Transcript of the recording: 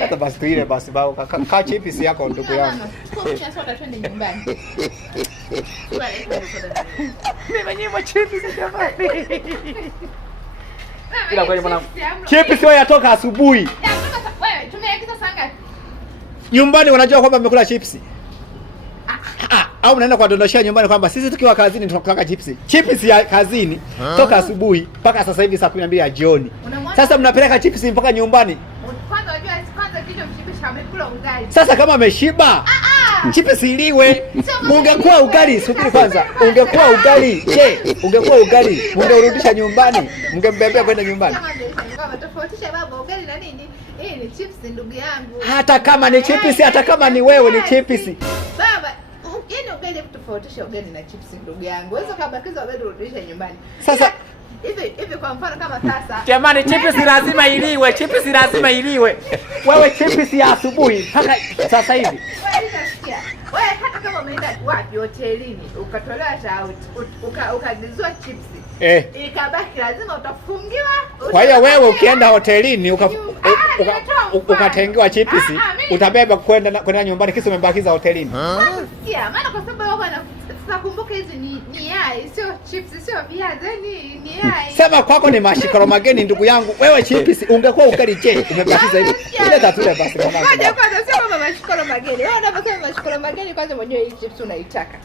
Hata basi tuile basi bao kaa chips yako ndugu yangu. Kunywa soda twende nyumbani. Mimi chips jamani. Ila kweli mwanangu. Chips wewe yatoka asubuhi. Wewe tumeagiza saa ngapi? Nyumbani wanajua kwamba mmekula chips. Au mnaenda kuwadondoshia nyumbani kwamba sisi tukiwa kazini tunakula chips. Chips ya kazini toka asubuhi mpaka sasa hivi saa 12 ya jioni. Sasa mnapeleka chips mpaka nyumbani. Kwanza kicho mshibisha amekula ugali. Sasa kama ameshiba chips iliwe. Ungekuwa ugali, subiri kwanza. Ungekuwa ugali, ungekuwa ugali, ungeurudisha nyumbani, ungembebea kwenda nyumbani. Kama tofautisha baba ugali na nini? Hii ni chips ndugu yangu. Hata kama ni chips, hata kama ni wewe ni chips. Baba, yaani ugali kutofautisha ugali na chips ndugu yangu. Wewe kabakiza ugali urudisha nyumbani. Sasa hivi kwa mfano kama sasa. Jamani chips lazima iliwe, chips lazima iliwe. Wewe chips ya asubuhi mpaka sasa hivi. Wewe hata kama umeenda wapi hotelini, ukatolewa out, ukagizwa chips. Ikabaki lazima utafungiwa. Kwa hiyo wewe ukienda hotelini ukatengewa chips, utabeba kwenda nyumbani kisa umebakiza hotelini. Sikia, maana kwa sababu wewe bwana kumbuka hizi ni yai, sio chips, sio viazi, ni yai. Sema kwako ni mashikoro mageni ndugu yangu. Wewe chips ungekuwa ugali umebakiza hivi. Ile tatule basi kama. Ngoja kwanza sio kama mashikoro mageni. Wewe unaposema mashikoro mageni kwanza mwenyewe hii chips unaitaka.